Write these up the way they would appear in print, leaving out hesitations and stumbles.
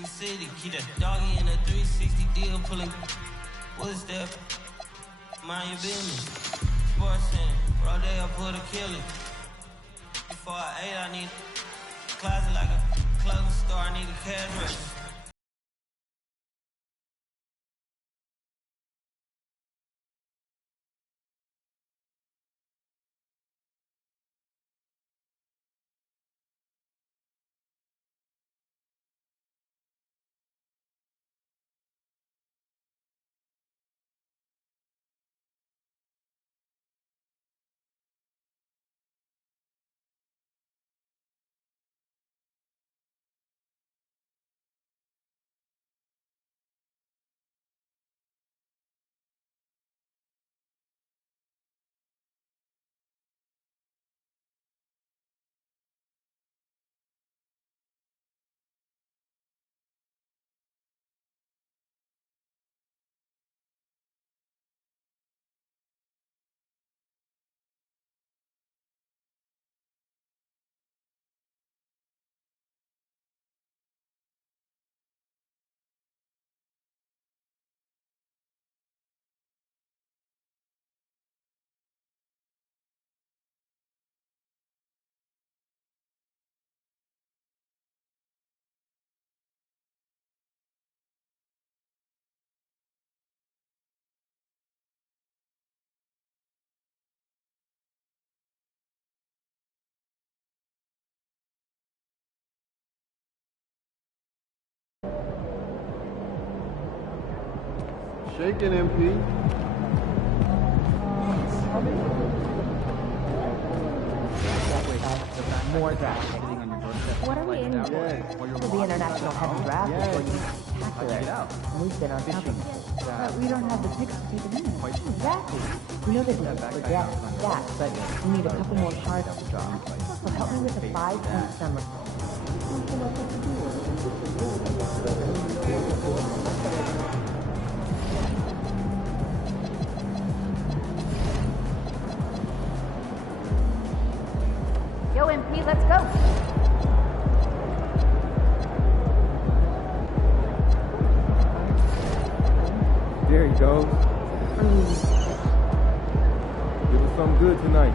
in the city. Keep that doggy in a 360 deal pulling. What's that? Mind your business. Sports center. All day I put a killer. Before I ate, I need a closet like a clothing store. I need a cash register. Shaking, MP. More draft sitting on your doorstep. What are we aiming for? The international heavy draft is going to be spectacular. We've been on top of it. But we don't have the picks to take them in. Exactly. We know that we forget that, but we need a couple more shards. So help me with a 5-point summer. Yo, MP, let's go. There he goes. Give us something good tonight.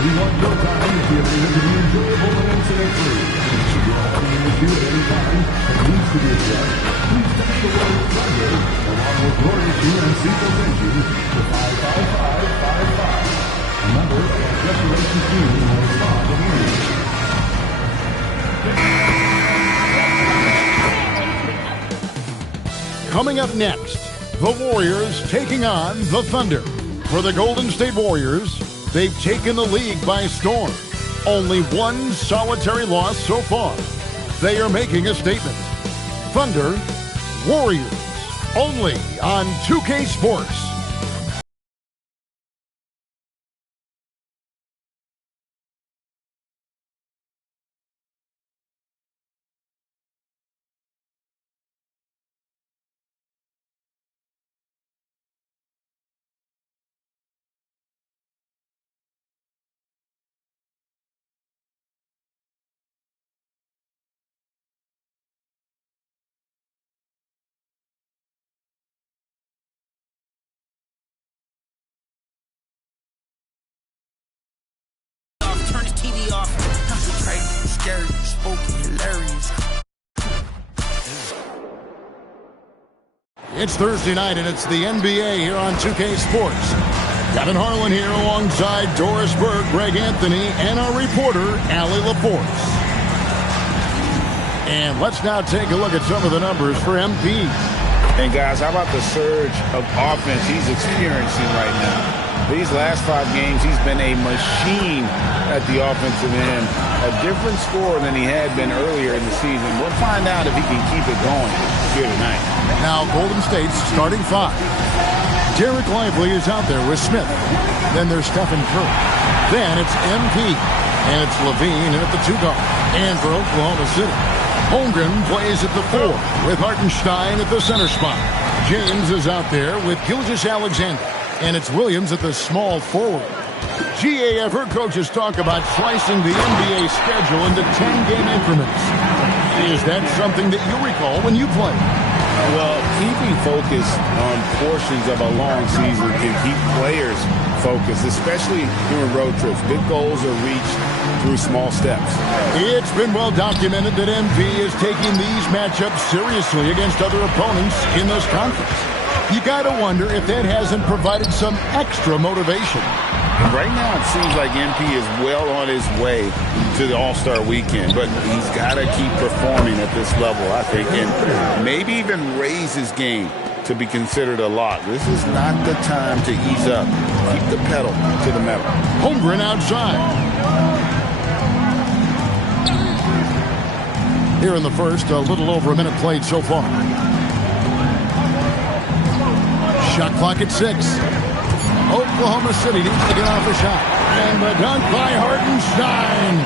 We want your time if you're able to be enjoyable and incident-free. Should you all be with you at any time and needs to be addressed, please text the word Thunder along with your issue and sequel issue to 55555. Remember, our restoration team will respond immediately. Coming up next, the Warriors taking on the Thunder. For the Golden State Warriors, they've taken the league by storm. Only one solitary loss so far. They are making a statement. Thunder, Warriors, only on 2K Sports. Turn the TV off. Crazy, scary, spooky, hilarious. It's Thursday night and it's the NBA here on 2K Sports. Kevin Harlan here alongside Doris Berg, Greg Anthony, and our reporter, Allie LaForce. And let's now take a look at some of the numbers for MP. And guys, how about the surge of offense he's experiencing right now? These last 5 games, he's been a machine at the offensive end. A different score than he had been earlier in the season. We'll find out if he can keep it going here tonight. Now Golden State's starting 5. Derek Lively is out there with Smith. Then there's Stephen Curry. Then it's MP. And it's Levine in at the 2 guard. And for Oklahoma City, Holmgren plays at the 4 with Hartenstein at the center spot. James is out there with Gilgeous-Alexander. And it's Williams at the small forward. GAFer coaches talk about slicing the NBA schedule into 10-game increments. Is that something that you recall when you played? Well, keeping focused on portions of a long season can keep players focused, especially during road trips. Big goals are reached through small steps. It's been well documented that MP is taking these matchups seriously against other opponents in this conference. You got to wonder if that hasn't provided some extra motivation. Right now, it seems like MP is well on his way to the All-Star weekend, but he's got to keep performing at this level, I think, and maybe even raise his game to be considered a lock. This is not the time to ease up. Keep the pedal to the metal. Holmgren outside. Here in the first, a little over a minute played so far. Shot clock at 6. Oklahoma City needs to get off a shot. And the dunk by Hartenstein.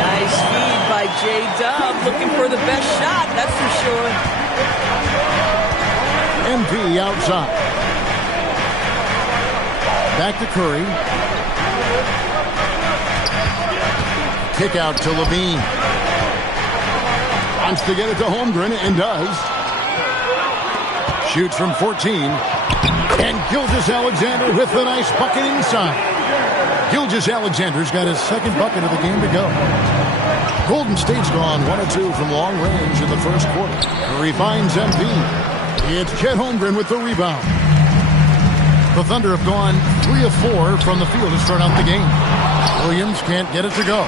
Nice feed by J-Dub. Looking for the best shot, that's for sure. MP outside. Back to Curry. Kick out to Levine. Wants to get it to Holmgren and does. Shoots from 14. And Gilgeous-Alexander with the nice bucket inside. Gilgeous-Alexander's got his 2nd bucket of the game to go. Golden State's gone 1 of 2 from long range in the first quarter. Curry finds MP. It's Chet Holmgren with the rebound. The Thunder have gone 3 of 4 from the field to start out the game. Williams can't get it to go.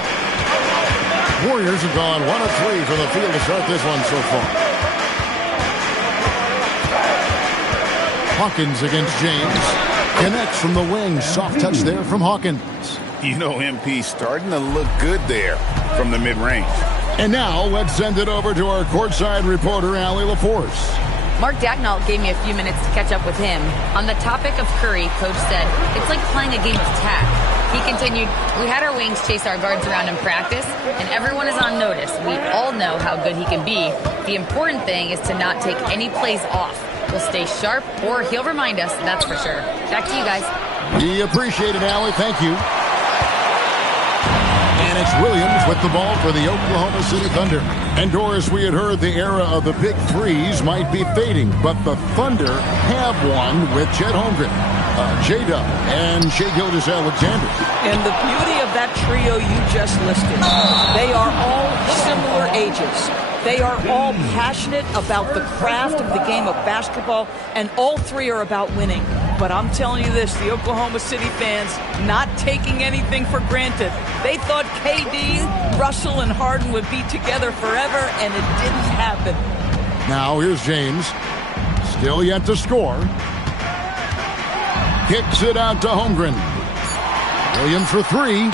Warriors have gone 1 of 3 from the field to start this one so far. Hawkins against James. Connects from the wing. Soft touch there from Hawkins. You know, MP starting to look good there from the mid-range. And now let's send it over to our courtside reporter, Allie LaForce. Mark Dagnall gave me a few minutes to catch up with him. On the topic of Curry, Coach said, it's like playing a game of tag. He continued, we had our wings chase our guards around in practice, and everyone is on notice. We all know how good he can be. The important thing is to not take any plays off. We'll stay sharp, or he'll remind us, that's for sure. Back to you guys. We appreciate it, Allie. Thank you. And it's Williams with the ball for the Oklahoma City Thunder. And Doris, we had heard the era of the big threes might be fading, but the Thunder have one with Chet Holmgren, J-Dub, and Shai Gilgeous-Alexander. And the beauty of that trio you just listed, they are all similar ages. They are all passionate about the craft of the game of basketball, and all 3 are about winning. But I'm telling you this, the Oklahoma City fans not taking anything for granted. They thought KD, Russell, and Harden would be together forever, and it didn't happen. Now here's James. Still yet to score. Kicks it out to Holmgren. Williams for 3.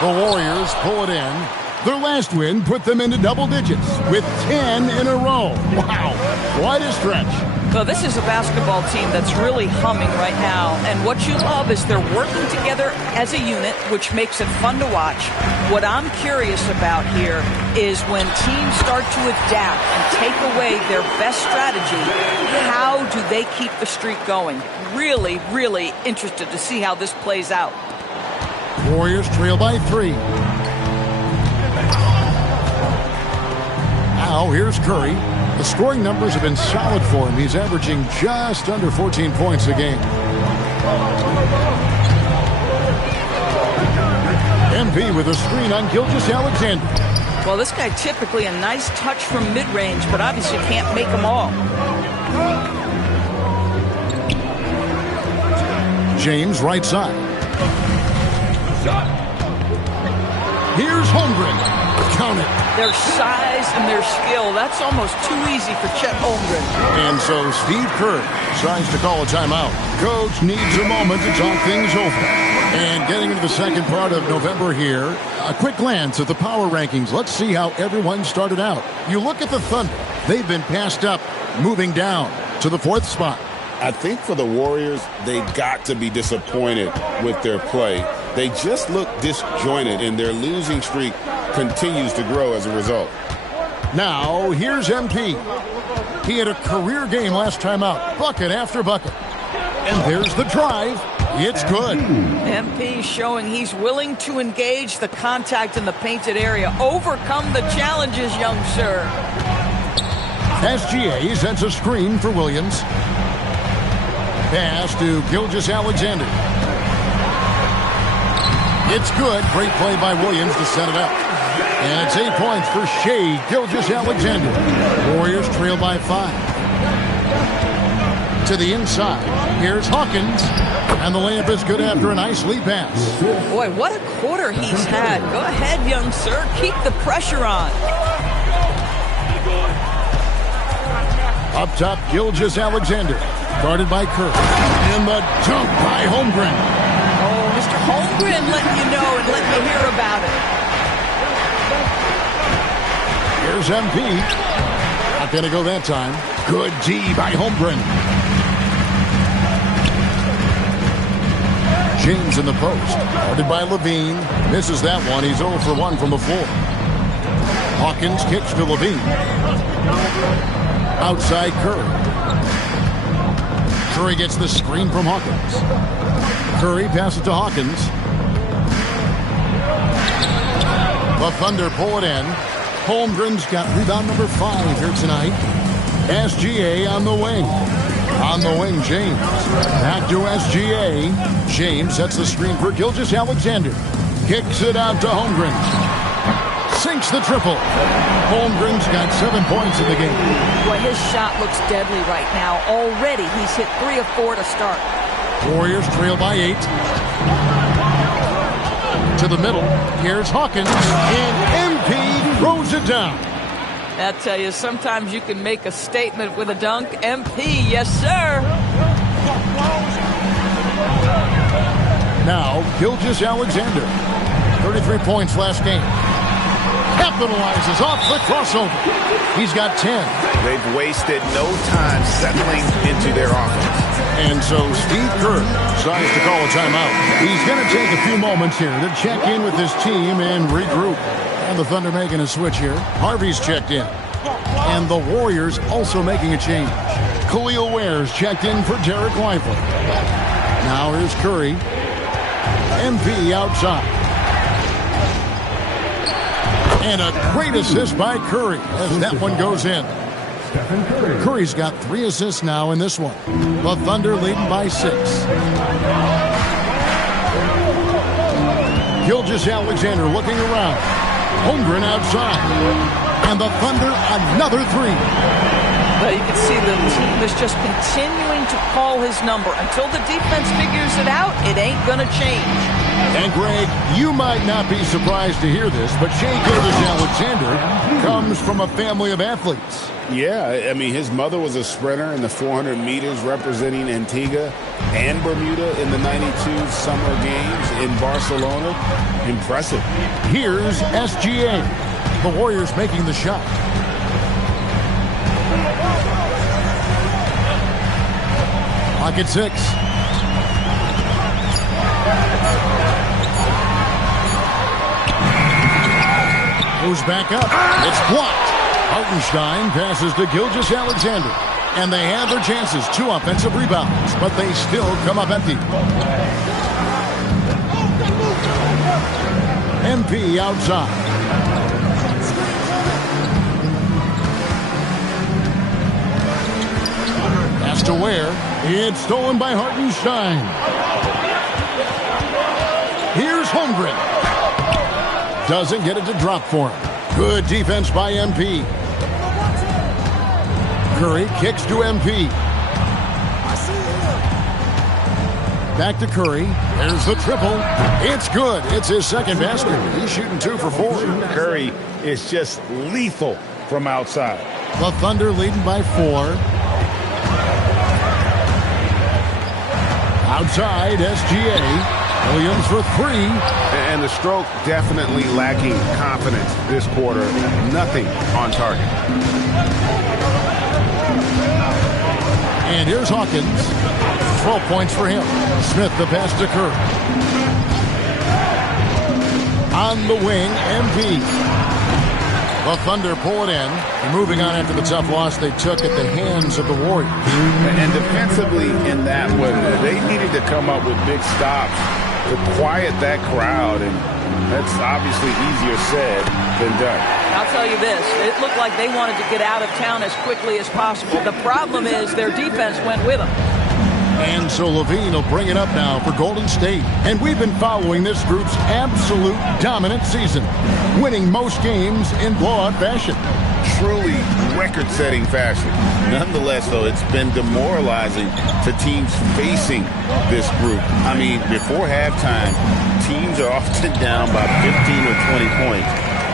The Warriors pull it in. Their last win put them into double digits with 10 in a row. Wow, what a stretch. Well, this is a basketball team that's really humming right now. And what you love is they're working together as a unit, which makes it fun to watch. What I'm curious about here is when teams start to adapt and take away their best strategy, how do they keep the streak going? Really, really interested to see how this plays out. Warriors trail by 3. Now here's Curry. The scoring numbers have been solid for him. He's averaging just under 14 points a game. MP with a screen on Gilgeous-Alexander. Well, this guy typically a nice touch from mid-range, but obviously can't make them all. James, right side. Here's Holmgren. Count it. Their size and their skill, that's almost too easy for Chet Holmgren. And so Steve Kerr decides to call a timeout. Coach needs a moment to talk things over. And getting into the second part of November here, a quick glance at the power rankings. Let's see how everyone started out. You look at the Thunder. They've been passed up, moving down to the 4th spot. I think for the Warriors, they got to be disappointed with their play. They just look disjointed, and their losing streak continues to grow as a result. Now, here's MP. He had a career game last time out, bucket after bucket. And there's the drive. It's good. MP showing he's willing to engage the contact in the painted area. Overcome the challenges, young sir. SGA sends a screen for Williams. Pass to Gilgeous-Alexander. It's good. Great play by Williams to set it up. And it's 8 points for Shai Gilgeous-Alexander. Warriors trail by 5. To the inside. Here's Hawkins. And the layup is good after a nice lead pass. Boy, what a quarter he's had. Go ahead, young sir. Keep the pressure on. Up top, Gilgeous-Alexander. Guarded by Kerr. And the dunk by Holmgren. Oh, Mr. Holmgren letting you know and letting you hear about it. Here's MP. Not going to go that time. Good D by Holmgren. James in the post. Guarded by Levine. Misses that one. He's 0 for 1 from the floor. Hawkins kicks to Levine. Outside Curry. Curry gets the screen from Hawkins. Curry passes to Hawkins. The Thunder pull it in. Holmgren's got rebound number 5 here tonight. SGA on the wing. On the wing, James. Back to SGA. James sets the screen for Gilgeous-Alexander. Kicks it out to Holmgren. Sinks the triple. Holmgren's got 7 points in the game. Boy, his shot looks deadly right now. Already he's hit 3 of 4 to start. Warriors trail by 8. To the middle. Here's Hawkins. And MP throws it down. I tell you, sometimes you can make a statement with a dunk. MP, yes, sir. Now, Gilgeous-Alexander. 33 points last game. Capitalizes off the crossover. He's got 10. They've wasted no time settling into their offense. And so Steve Kerr decides to call a timeout. He's going to take a few moments here to check in with his team and regroup. And the Thunder making a switch here. Harvey's checked in. And the Warriors also making a change. Khalil Ware's checked in for Derek Lively. Now here's Curry. MP outside. And a great assist by Curry as that one goes in. Curry's got 3 assists now in this one. The Thunder leading by 6. Gilgeous-Alexander looking around. Holmgren outside. And the Thunder another 3. Well, you can see the team is just continuing to call his number. Until the defense figures it out, it ain't going to change. And Greg, you might not be surprised to hear this, but Shai Gilgeous-Alexander comes from a family of athletes. Yeah, I mean, his mother was a sprinter in the 400 meters representing Antigua and Bermuda in the 92 Summer Games in Barcelona. Impressive. Here's SGA. The Warriors making the shot. Clock at 6. Goes back up. It's blocked. Hartenstein passes to Gilgeous-Alexander. And they have their chances. 2 offensive rebounds, but they still come up empty. MP outside. Pass to Ware. It's stolen by Hartenstein. Here's Holmgren. Doesn't get it to drop for him. Good defense by MP. Curry kicks to MP. Back to Curry. There's the triple. It's good. It's his second basket. He's shooting 2 for 4. Curry is just lethal from outside. The Thunder leading by 4. Outside, SGA. Williams for 3. And the stroke definitely lacking confidence this quarter. Nothing on target. And here's Hawkins. 12 points for him. Smith the pass to Curry. On the wing, MP. The Thunder pull it in. Moving on after the tough loss they took at the hands of the Warriors. And defensively in that one, they needed to come up with big stops to quiet that crowd, and that's obviously easier said than done. I'll tell you this, it looked like they wanted to get out of town as quickly as possible. The problem is their defense went with them. And so Levine will bring it up now for Golden State. And we've been following this group's absolute dominant season, winning most games in blowout fashion. Truly record-setting fashion. Nonetheless, though, it's been demoralizing to teams facing this group. I mean, before halftime, teams are often down by 15 or 20 points.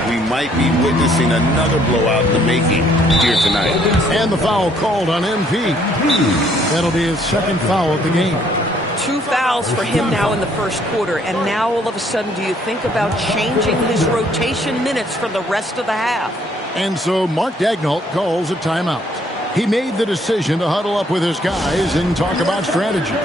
We might be witnessing another blowout in the making here tonight. And the foul called on MP. That'll be his second foul of the game. 2 fouls for him now in the first quarter, and now all of a sudden do you think about changing his rotation minutes for the rest of the half? And so Mark Daigneault calls a timeout. He made the decision to huddle up with his guys and talk about strategy.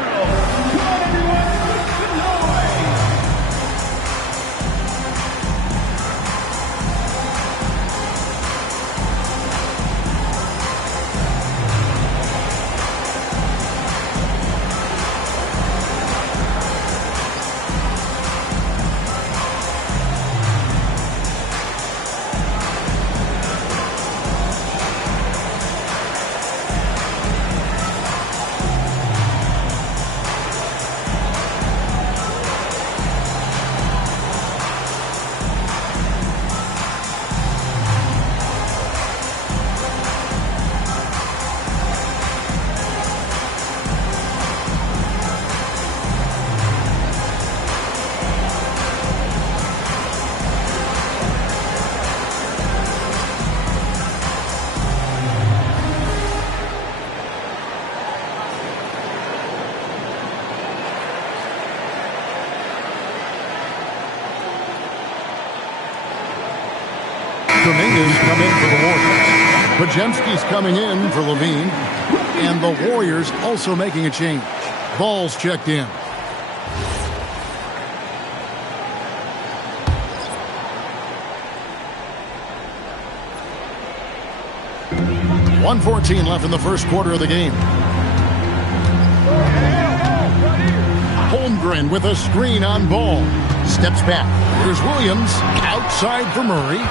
Dominguez come in for the Warriors. Podziemski's coming in for Levine. And the Warriors also making a change. Ball's checked in. .114 left in the first quarter of the game. Holmgren with a screen on Ball. Steps back. Here's Williams. Outside for Murray.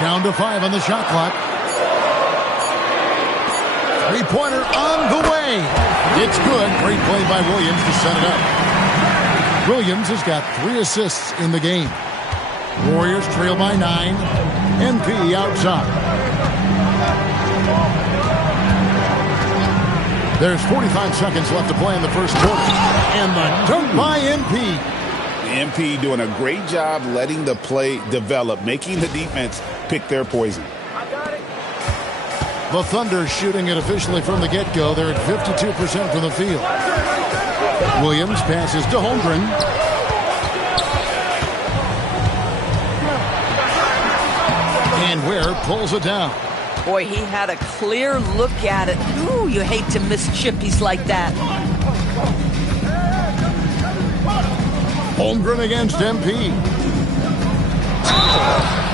Down to 5 on the shot clock. Three-pointer on the way. It's good. Great play by Williams to set it up. Williams has got 3 assists in the game. Warriors trail by 9. MP outside. There's 45 seconds left to play in the first quarter. And the dunk by MP. MP doing a great job letting the play develop, making the defense pick their poison. The Thunder shooting it officially from the get-go. They're at 52% from the field. Williams passes to Holmgren. And Ware pulls it down. Boy, he had a clear look at it. Ooh, you hate to miss chippies like that. Holmgren against MP.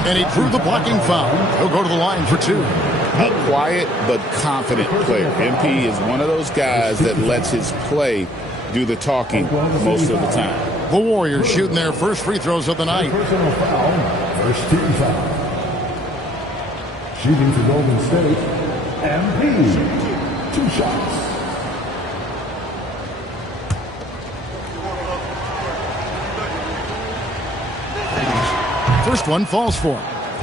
And he drew the blocking foul. He'll go to the line for 2. A quiet but confident player. MP is one of those guys that lets his play do the talking most of the time. The Warriors shooting their first free throws of the night. Personal foul. First team foul. Shooting for Golden State. MP. 2 shots. First one falls for him.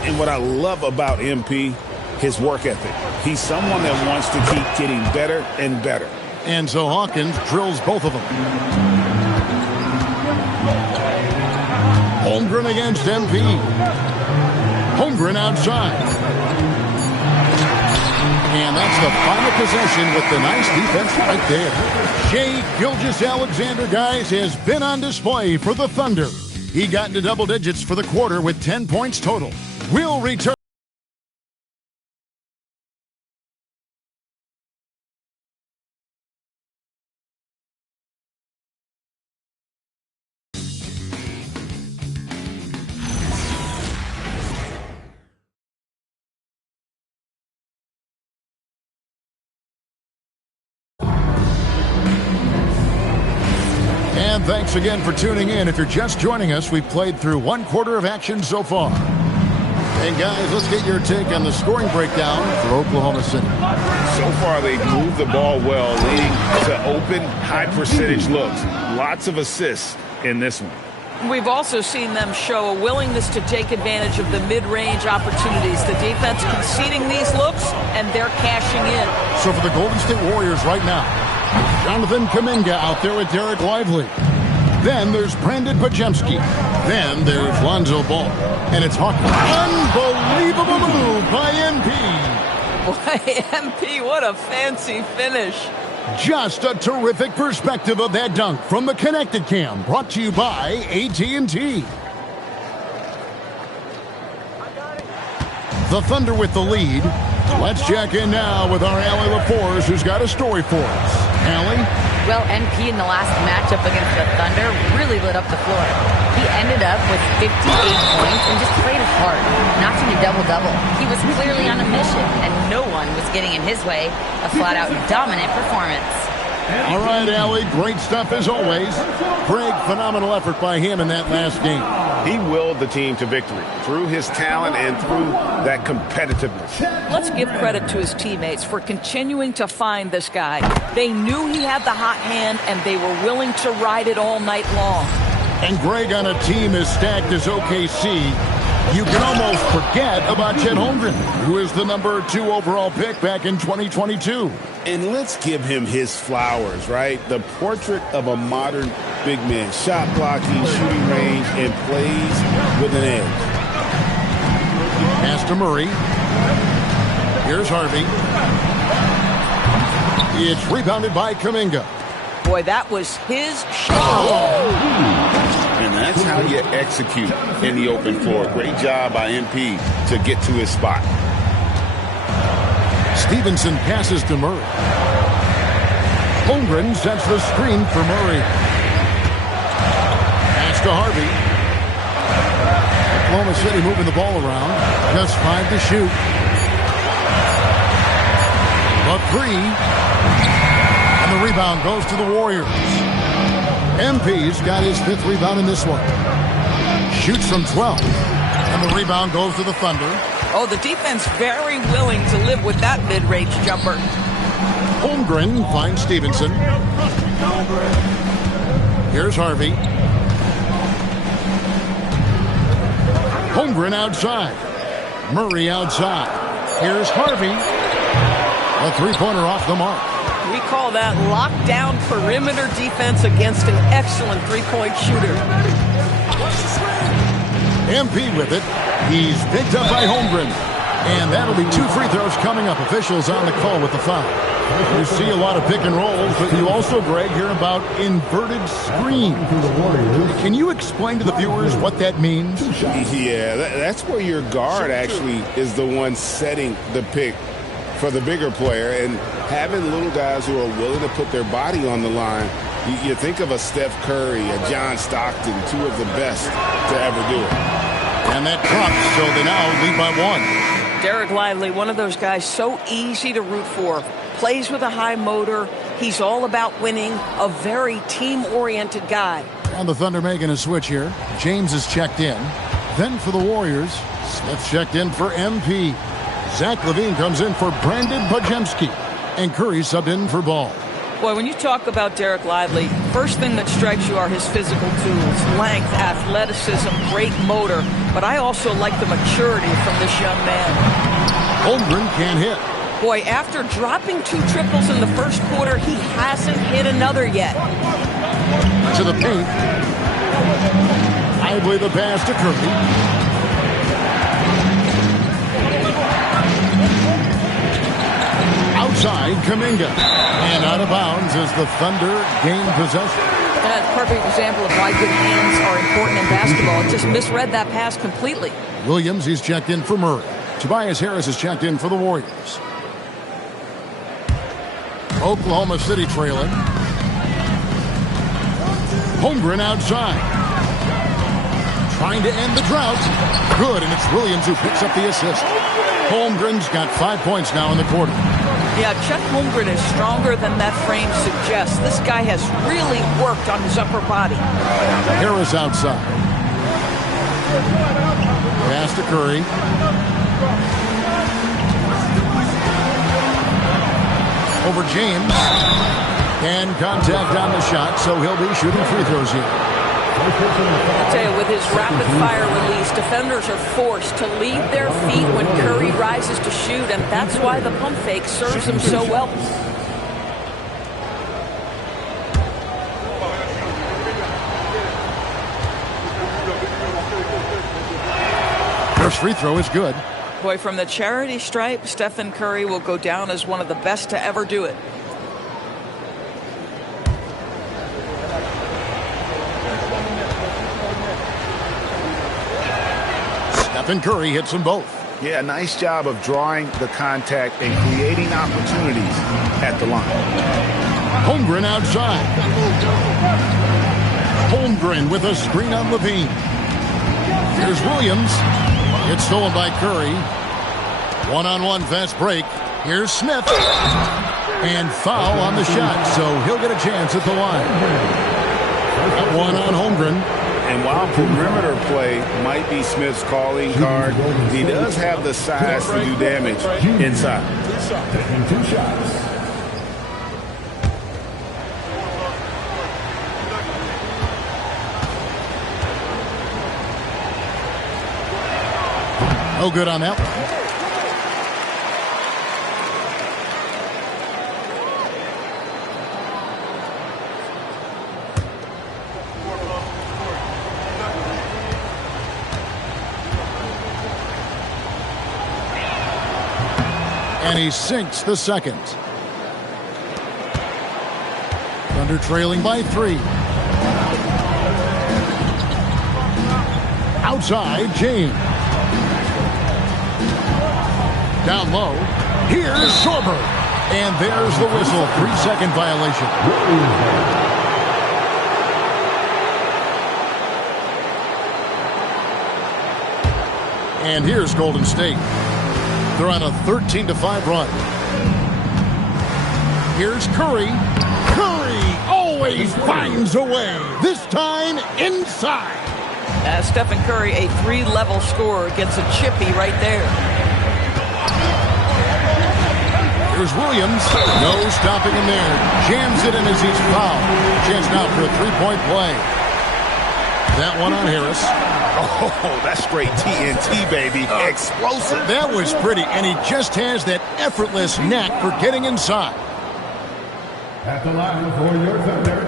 And what I love about MP, his work ethic. He's someone that wants to keep getting better and better. And so Hawkins drills both of them. Holmgren against MP. Holmgren outside. And that's the final possession with the nice defense right there. Shai Gilgeous-Alexander, guys, has been on display for the Thunder. He got into double digits for the quarter with 10 points total. We'll return. And thanks again for tuning in. If you're just joining us, we've played through one quarter of action so far. And guys, let's get your take on the scoring breakdown for Oklahoma City. So far, they've moved the ball well, leading to open, high-percentage looks. Lots of assists in this one. We've also seen them show a willingness to take advantage of the mid-range opportunities. The defense conceding these looks, and they're cashing in. So for the Golden State Warriors right now, Jonathan Kuminga out there with Derek Lively. Then there's Brandon Bajemski. Then there's Lonzo Ball. And it's Hawkins. Unbelievable move by MP. Boy, MP, what a fancy finish. Just a terrific perspective of that dunk from the Connected Cam, brought to you by AT&T. The Thunder with the lead. Let's check in now with our Allie LaForce, who's got a story for us. Allie? Well, NP in the last matchup against the Thunder really lit up the floor. He ended up with 58 points and just played hard, notching a double-double. He was clearly on a mission, and no one was getting in his way. A flat-out dominant performance. All right, Allie, great stuff as always. Greg, phenomenal effort by him in that last game. He willed the team to victory through his talent and through that competitiveness. Let's give credit to his teammates for continuing to find this guy. They knew he had the hot hand, and they were willing to ride it all night long. And Greg, on a team as stacked as OKC, you can almost forget about Chet Holmgren, who is the #2 overall pick back in 2022. And let's give him his flowers, right? The portrait of a modern big man. Shot blocking, shooting range, and plays with an edge. Pass to Murray. Here's Harvey. It's rebounded by Kuminga. Boy, that was his shot. And that's how you execute in the open floor. Great job by MP to get to his spot. Stevenson passes to Murray. Holmgren sets the screen for Murray. Pass to Harvey. Oklahoma City moving the ball around. Just 5 to shoot. A 3. And the rebound goes to the Warriors. MP's got his 5th rebound in this one. Shoots from 12. And the rebound goes to the Thunder. Oh, the defense very willing to live with that mid-range jumper. Holmgren finds Stevenson. Here's Harvey. Holmgren outside. Murray outside. Here's Harvey. A three-pointer off the mark. We call that lockdown perimeter defense against an excellent three-point shooter. MP with it. He's picked up by Holmgren. And that'll be 2 free throws coming up. Officials on the call with the foul. You see a lot of pick and rolls, but you also, Greg, hear about inverted screen. Can you explain to the viewers what that means? Yeah, that's where your guard actually is the one setting the pick for the bigger player, and having little guys who are willing to put their body on the line. You think of a Steph Curry, a John Stockton, 2 of the best to ever do it. And that drops, so they now lead by 1. Derek Lively, one of those guys so easy to root for. Plays with a high motor. He's all about winning. A very team-oriented guy. And the Thunder making a switch here. James is checked in. Then for the Warriors, Smith checked in for MP. Zach LaVine comes in for Brandon Bajemski. And Curry subbed in for Ball. Boy, when you talk about Derek Lively, first thing that strikes you are his physical tools. Length, athleticism, great motor. But I also like the maturity from this young man. Holmgren can't hit. Boy, after dropping 2 triples in the first quarter, he hasn't hit another yet. To the paint. 5 Effectively the pass to Curry. Outside, Kuminga. And out of bounds as the Thunder gain possession. That's a perfect example of why good hands are important in basketball. It just misread that pass completely. Williams, he's checked in for Murray. Tobias Harris is checked in for the Warriors. Oklahoma City trailing. Holmgren outside. Trying to end the drought. Good, and it's Williams who picks up the assist. Holmgren's got 5 points now in the quarter. Yeah, Chet Holmgren is stronger than that frame suggests. This guy has really worked on his upper body. Harris outside. Pass to Curry. Over James. And contact on the shot, so he'll be shooting free throws here. I tell you, with his rapid-fire release, defenders are forced to leave their feet when Curry rises to shoot, and that's why the pump fake serves him so well. First free throw is good. Boy, from the charity stripe, Stephen Curry will go down as one of the best to ever do it. Stephen Curry hits them both. Yeah, nice job of drawing the contact and creating opportunities at the line. Holmgren outside. Holmgren with a screen on Levine. Here's Williams. It's stolen by Curry. One-on-one fast break. Here's Smith. And foul on the shot, so he'll get a chance at the line. That one on Holmgren. And while perimeter play might be Smith's calling card, he does have the size to do damage inside. Taking 2 shots. No good on that one. And he sinks the second. Thunder trailing by 3. Outside, James. Down low. Here's Sorber. And there's the whistle. 3-second violation. And here's Golden State. They're on a 13-5 run. Here's Curry. Curry always finds a way. This time inside. Stephen Curry, a 3-level scorer, gets a chippy right there. Here's Williams. No stopping him there. Jams it in as he's fouled. Chance now for a 3-point play. That one on Harris. Oh, that's straight TNT, baby. Explosive. That was pretty, and he just has that effortless knack for getting inside. At the line for your Thunder,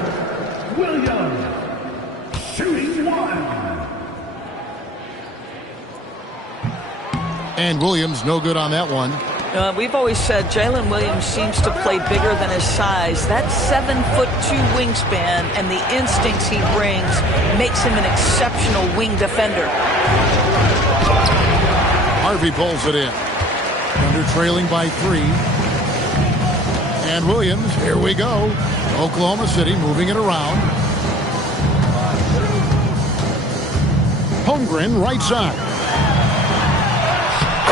Williams, shooting 1. And Williams no good on that one. We've always said Jalen Williams seems to play bigger than his size. That 7'2" wingspan and the instincts he brings makes him an exceptional wing defender. Harvey pulls it in. Thunder trailing by 3. And Williams, here we go. Oklahoma City moving it around. Holmgren right side.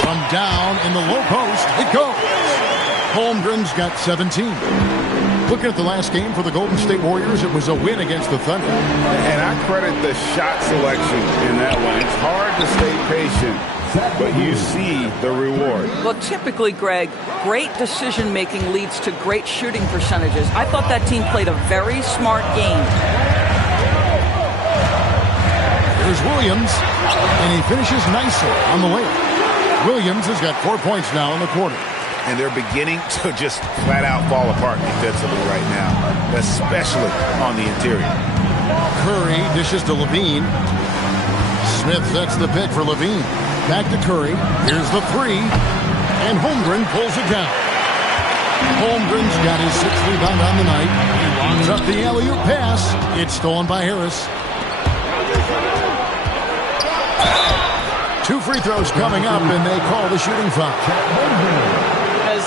From down in the low post, it goes. Holmgren's got 17. Looking at the last game for the Golden State Warriors, it was a win against the Thunder. And I credit the shot selection in that one. It's hard to stay patient, but you see the reward. Well, typically, Greg, great decision-making leads to great shooting percentages. I thought that team played a very smart game. Here's Williams, and he finishes nicely on the layup. Williams has got 4 points now in the quarter. And they're beginning to just flat-out fall apart defensively right now, especially on the interior. Curry dishes to Levine. Smith sets the pick for Levine. Back to Curry. Here's the three. And Holmgren pulls it down. Holmgren's got his 6th rebound on the night. He lines up the alley-oop pass. It's stolen by Harris. 2 free throws coming up, and they call the shooting foul.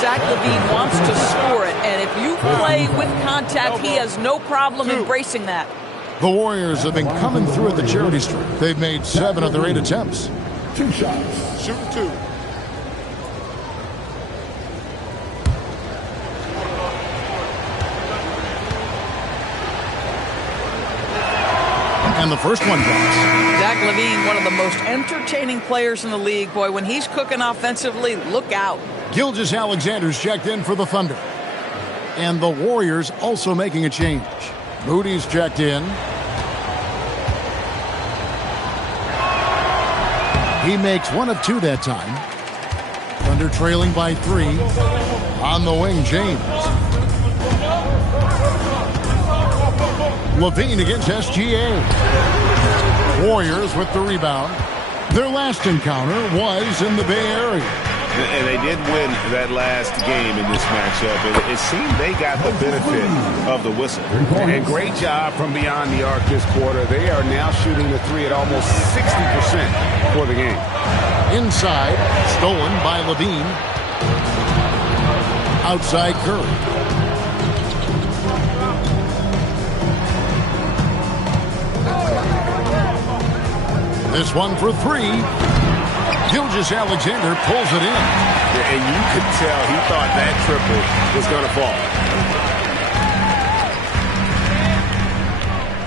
Zach LaVine wants to score it, and if you play with contact, he has no problem embracing that. The Warriors have been coming through at the charity stripe. They've made 7 of their 8 attempts. 2 shots. Shoot 2. And the first one drops. Zach LaVine, one of the most entertaining players in the league. Boy, when he's cooking offensively, look out. Gilgeous-Alexander's checked in for the Thunder. And the Warriors also making a change. Moody's checked in. He makes 1 of 2 that time. Thunder trailing by 3. On the wing, James. Levine against SGA. Warriors with the rebound. Their last encounter was in the Bay Area. And they did win that last game in this matchup. It seemed they got the benefit of the whistle. And great job from beyond the arc this quarter. They are now shooting the 3 at almost 60% for the game. Inside, stolen by Levine. Outside Curry. This one for 3. Gilgeous-Alexander pulls it in. And you could tell he thought that triple was going to fall.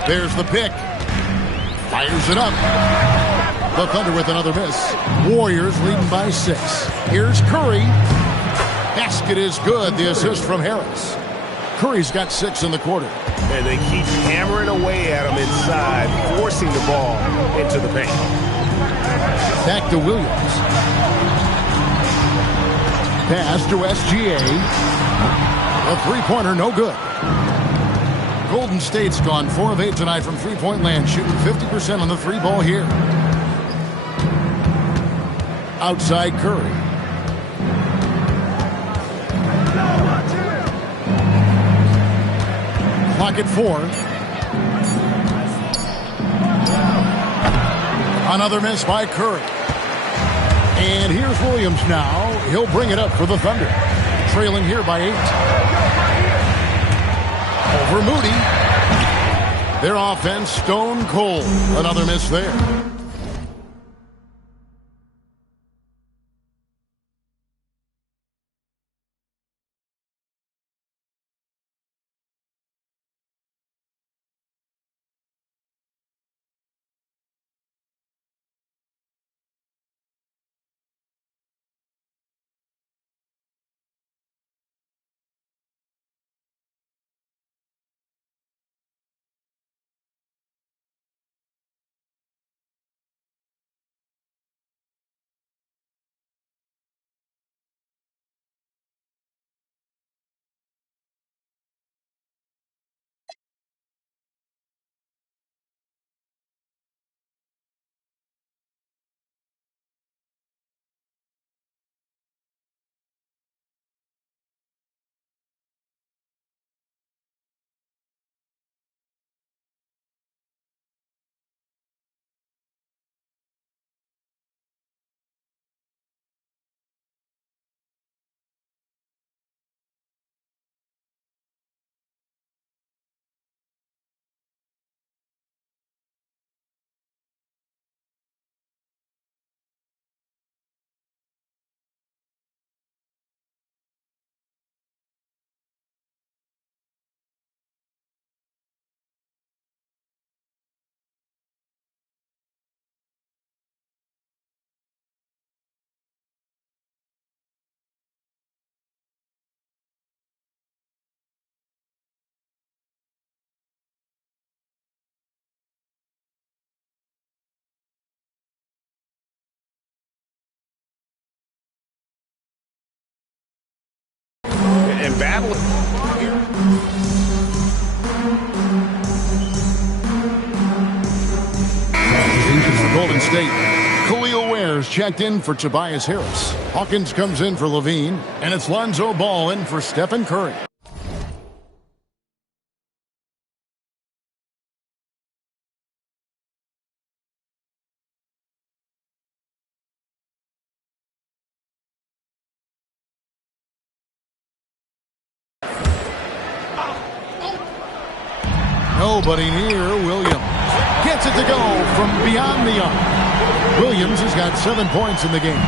There's the pick. Fires it up. The Thunder with another miss. Warriors leading by 6. Here's Curry. Basket is good. The assist from Harris. Curry's got 6 in the quarter. And they keep hammering away at him inside, forcing the ball into the paint. Back to Williams. Pass to SGA. A three-pointer, no good. Golden State's gone 4 of 8 tonight from three-point land, shooting 50% on the 3-ball here. Outside Curry. Clock at 4. Another miss by Curry. And here's Williams now. He'll bring it up for the Thunder. Trailing here by 8. Over Moody. Their offense stone cold. Another miss there. And battle. Golden State. Khalil Ware's checked in for Tobias Harris. Hawkins comes in for Levine, and it's Lonzo Ball in for Stephen Curry. Nobody near Williams. Gets it to go from beyond the arc. Williams has got 7 points in the game.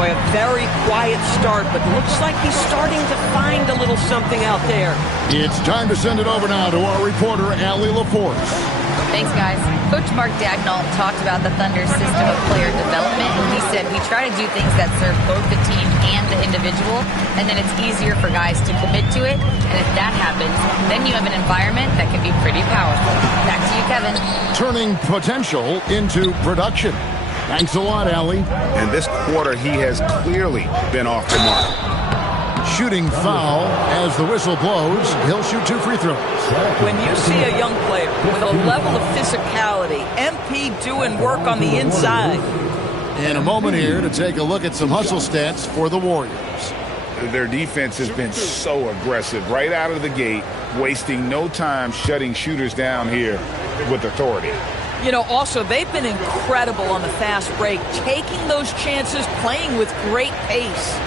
Boy, a very quiet start, but looks like he's starting to find a little something out there. It's time to send it over now to our reporter, Allie LaForce. Thanks, guys. Coach Mark Dagnall talked about the Thunder's system of player development, and he said we try to do things that serve both the team and the individual, and then it's easier for guys to commit to it. And if that happens, then you have an environment that can be pretty powerful. Back to you, Kevin. Turning potential into production. Thanks a lot, Allie. And this quarter, he has clearly been off the mark. Shooting foul as the whistle blows. He'll shoot 2 free throws. When you see a young player with a level of physicality, MP doing work on the inside. In a moment here to take a look at some hustle stats for the Warriors. Their defense has been so aggressive right out of the gate, wasting no time shutting shooters down here with authority. You know, also, they've been incredible on the fast break, taking those chances, playing with great pace.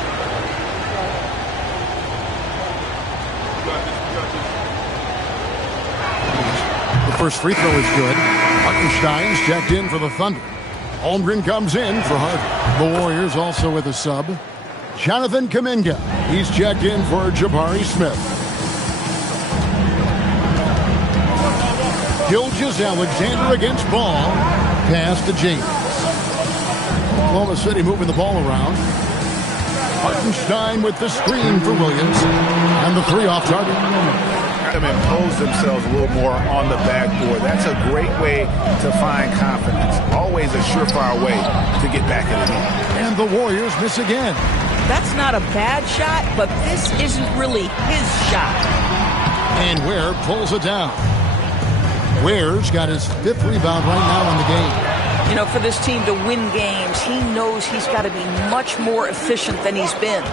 The first free throw is good. Hartenstein's checked in for the Thunder. Holmgren comes in for Harden. The Warriors also with a sub. Jonathan Kuminga. He's checked in for Jabari Smith. Gilgeous-Alexander against Ball. Pass to James. Oklahoma City moving the ball around. Hartenstein with the screen for Williams. And the 3 off target. Them impose themselves a little more on the backboard. That's a great way to find confidence. Always a surefire way to get back in the game. And the Warriors miss again. That's not a bad shot, but this isn't really his shot. And Ware pulls it down. Ware's got his 5th rebound right now in the game. You know, for this team to win games, he knows he's got to be much more efficient than he's been.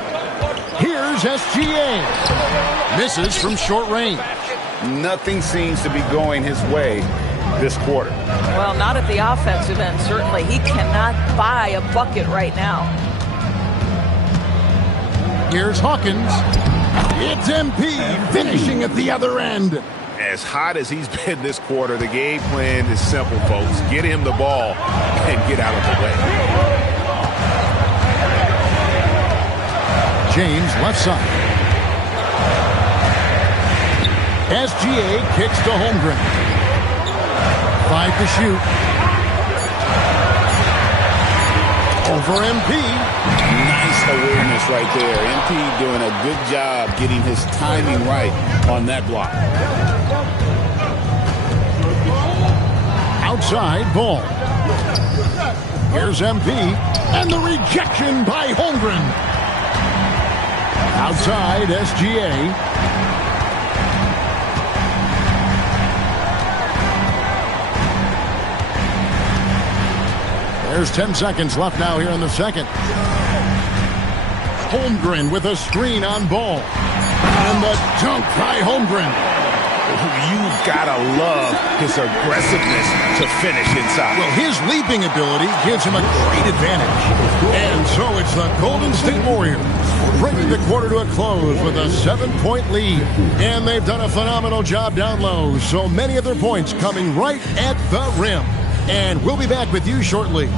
Here's SGA. Misses from short range. Nothing seems to be going his way this quarter. Well, not at the offensive end, certainly. He cannot buy a bucket right now. Here's Hawkins. It's MP finishing at the other end. As hot as he's been this quarter, the game plan is simple, folks. Get him the ball and get out of the way. James left side. SGA kicks to Holmgren. 5 to shoot. Over MP. Nice awareness right there. MP doing a good job getting his timing right on that block. Outside Ball. Here's MP. And the rejection by Holmgren. Outside SGA. There's 10 seconds left now here in the second. Holmgren with a screen on Ball. And the dunk by Holmgren. You've got to love his aggressiveness to finish inside. Well, his leaping ability gives him a great advantage. And so it's the Golden State Warriors bringing the quarter to a close with a 7-point lead. And they've done a phenomenal job down low. So many of their points coming right at the rim. And we'll be back with you shortly.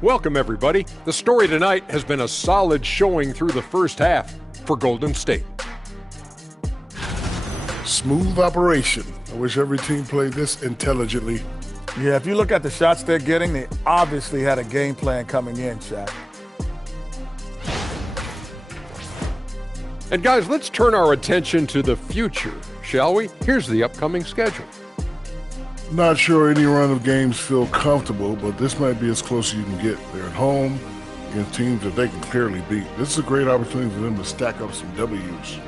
Welcome, everybody. The story tonight has been a solid showing through the first half for Golden State. Smooth operation. I wish every team played this intelligently. Yeah, if you look at the shots they're getting, they obviously had a game plan coming in, Shaq. And guys, let's turn our attention to the future, shall we? Here's the upcoming schedule. Not sure any run of games feel comfortable, but this might be as close as you can get. They're at home against teams that they can clearly beat. This is a great opportunity for them to stack up some W's.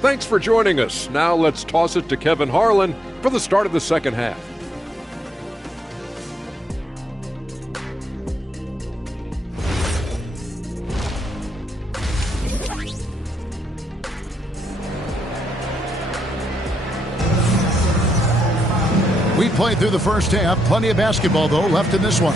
Thanks for joining us. Now let's toss it to Kevin Harlan for the start of the second half. We played through the first half. Plenty of basketball, though, left in this one.